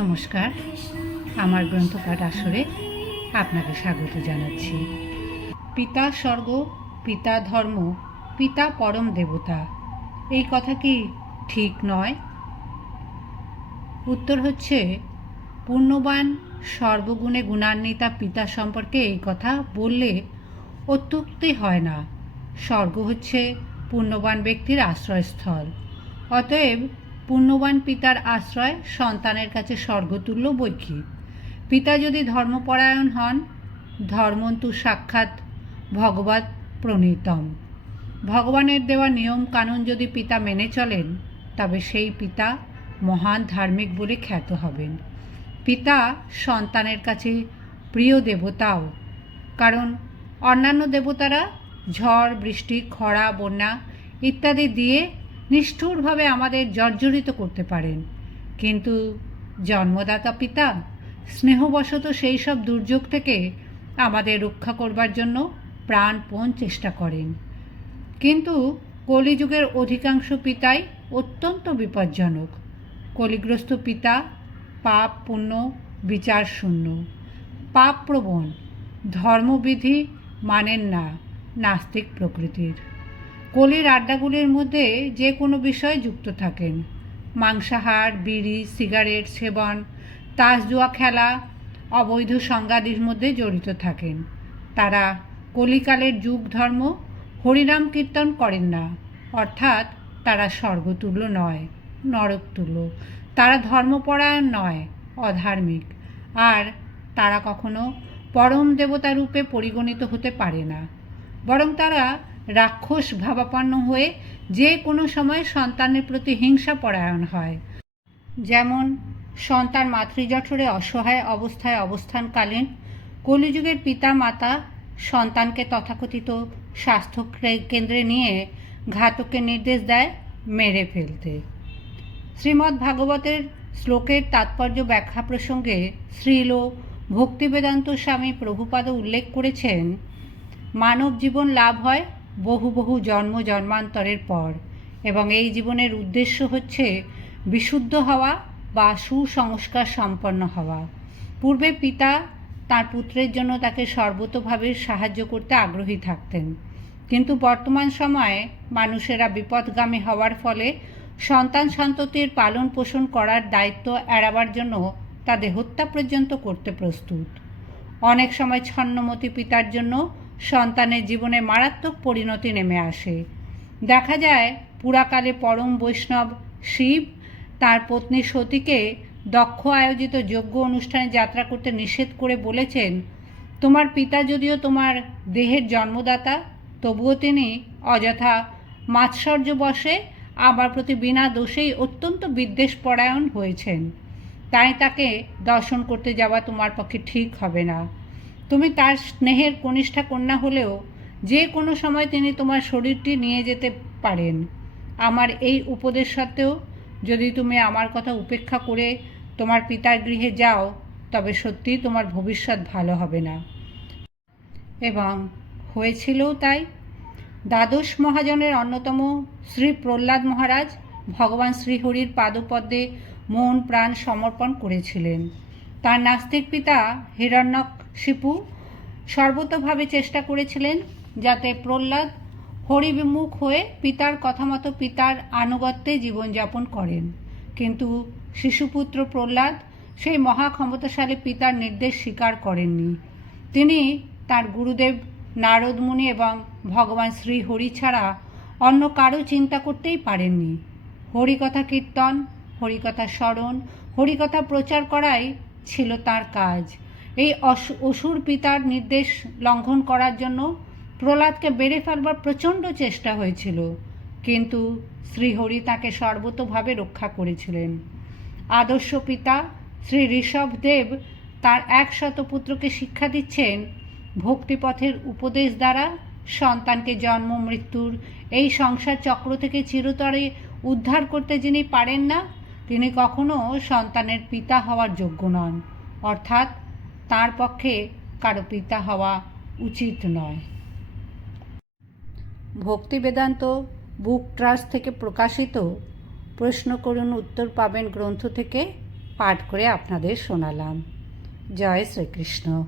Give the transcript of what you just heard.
নমস্কার। আমার গ্রন্থপাঠ আসরে আপনাকে স্বাগত জানাচ্ছি। পিতা স্বর্গ, পিতা ধর্ম, পিতা পরম দেবতা, এই কথা কি ঠিক নয়? উত্তর হচ্ছে পূর্ণবান সর্বগুণে গুণান্বিতা পিতা সম্পর্কে এই কথা বললে অত্যুক্তি হয় না। স্বর্গ হচ্ছে পূর্ণবান ব্যক্তির আশ্রয়স্থল। অতএব পুণ্যবান পিতার আশ্রয় সন্তানের কাছে স্বর্গতুল্য বৈকি পিতা যদি ধর্মপরায়ণ হন, ধর্মন্তু সাক্ষাৎ ভগবত প্রণীতম। ভগবানের দেওয়া নিয়ম কানুন যদি পিতা মেনে চলেন, তবে সেই পিতা মহান ধার্মিক বলে খ্যাত হবেন। পিতা সন্তানের কাছে প্রিয় দেবতাও, কারণ অন্যান্য দেবতারা ঝড়, বৃষ্টি, খরা, বন্যা ইত্যাদি দিয়ে নিষ্ঠুরভাবে আমাদের জর্জরিত করতে পারেন। কিন্তু জন্মদাতা পিতা, স্নেহবশত সেই সব দুর্যোগ থেকে আমাদের রক্ষা করবার জন্য প্রাণপণ চেষ্টা করেন। কিন্তু কলিযুগের অধিকাংশ পিতাই অত্যন্ত বিপজ্জনক। কলিগ্রস্ত পিতা, পাপ পুণ্য, বিচার শূন্য। পাপপ্রবণ ধর্মবিধি মানেন না নাস্তিক প্রকৃতির। কলির আড্ডাগুলির মধ্যে যে কোনো বিষয়ে যুক্ত থাকেন। মাংসাহার, বিড়ি, সিগারেট, সেবন তাস জুয়া খেলা, অবৈধ সংজ্ঞাদির মধ্যে জড়িত থাকেন। তারা কলিকালের যুগ ধর্ম, হরিনাম কীর্তন করেন না, অর্থাৎ তারা স্বর্গতুল্য নয়, নরকতুল্য। তারা ধর্মপরায়ণ নয়, অধার্মিক। আর তারা কখনো পরম দেবতা রূপে পরিগণিত হতে পারে না। বরং তারা রাক্ষস ভাবাপন্ন হয়ে যে কোনো সময় সন্তানের প্রতি হিংসা পরায়ণ হয়। যেমন, সন্তান মাতৃজঠরে অসহায় অবস্থায় অবস্থানকালীন কলিযুগের পিতা মাতা সন্তানকে তথাকথিত স্বাস্থ্য কেন্দ্রে নিয়ে ঘাতককে নির্দেশ দেয় মেরে ফেলতে। শ্রীমদ্ ভাগবতের শ্লোকের তাৎপর্য ব্যাখ্যা প্রসঙ্গে শ্রীল ভক্তিবেদান্ত স্বামী প্রভুপাদ উল্লেখ করেছেন, মানব জীবন লাভ হয় বহু বহু জন্ম জন্মান্তরের পর এবং এই জীবনের উদ্দেশ্য হচ্ছে বিশুদ্ধ হওয়া বা সুসংস্কার সম্পন্ন হওয়া। পূর্বে পিতা তার পুত্রের জন্য তাকে সর্বতোভাবে সাহায্য করতে আগ্রহী থাকতেন। কিন্তু বর্তমান সময়ে মানুষেরা বিপদগামী হওয়ার ফলে সন্তান সন্ততির পালন পোষণ করার দায়িত্ব এড়াবার জন্য তাদের হত্যা পর্যন্ত করতে প্রস্তুত। অনেক সময় ছন্নমতি পিতার জন্য সন্তানের জীবনে মারাত্মক পরিণতি নেমে আসে। দেখা যায়, পুরাকালে পরম বৈষ্ণব শিব তার পত্নী সতীকে দক্ষ আয়োজিত যোগ্য অনুষ্ঠানে যাত্রা করতে নিষেধ করে বলেছেন, তোমার পিতা যদিও তোমার দেহের জন্মদাতা, তবুও তিনি অযথা মাৎসর্য বসে আমার প্রতি বিনা দোষেই অত্যন্ত বিদ্বেষ পরায়ণ হয়েছেন। তাই তাকে দর্শন করতে যাওয়া তোমার পক্ষে ঠিক হবে না। তুমি তার স্নেহের কনিষ্ঠা কন্যা হলেও যে কোনো সময় তিনি তোমার শরীরটি নিয়ে যেতে পারেন। আমার এই উপদেশ সত্ত্বেও যদি তুমি আমার কথা উপেক্ষা করে তোমার পিতার গৃহে যাও, তবে সত্যিই তোমার ভবিষ্যৎ ভালো হবে না। এবং হয়েছিলও তাই। দ্বাদশ মহাজনের অন্যতম শ্রী প্রহ্লাদ মহারাজ ভগবান শ্রীহরির পাদপদ্মে মন প্রাণ সমর্পণ করেছিলেন। তার নাস্তিক পিতা হিরণ্যক শিপু সর্বতভাবে চেষ্টা করেছিলেন যাতে প্রহ্লাদ হরিবিমুখ হয়ে পিতার কথা মতো পিতার আনুগত্যে জীবনযাপন করেন। কিন্তু শিশুপুত্র প্রহ্লাদ সেই মহাক্ষমতাশালী পিতার নির্দেশ স্বীকার করেননি। তিনি তার গুরুদেব নারদ মুনি এবং ভগবান শ্রী হরি ছাড়া অন্য কারও চিন্তা করতেই পারেননি। হরিকথা কীর্তন, হরিকথা স্মরণ, হরিকথা প্রচার করাই ছিল তার কাজ। এই অসু- অসুর পিতার নির্দেশ লঙ্ঘন করার জন্য প্রহ্লাদকে বেড়ে ফেলবার প্রচণ্ড চেষ্টা হয়েছিল, কিন্তু শ্রীহরি তাকে সর্বতোভাবে রক্ষা করেছিলেন। আদর্শ পিতা শ্রী ঋষভদেব তার একশত পুত্রকে শিক্ষা দিচ্ছেন ভক্তিপথের উপদেশ দ্বারা সন্তানকে জন্ম, মৃত্যুর এই সংসার চক্র থেকে চিরতরে উদ্ধার করতে যিনি পারেন না তিনি কখনো সন্তানের পিতা হওয়ার যোগ্য নন, অর্থাৎ তার পক্ষে কারও পিতা হওয়া উচিত নয়। ভক্তি বেদান্ত, বুক ট্রাস্ট থেকে প্রকাশিত প্রশ্ন করুন উত্তর পাবেন গ্রন্থ থেকে পাঠ করে আপনাদের শোনালাম। জয় শ্রীকৃষ্ণ।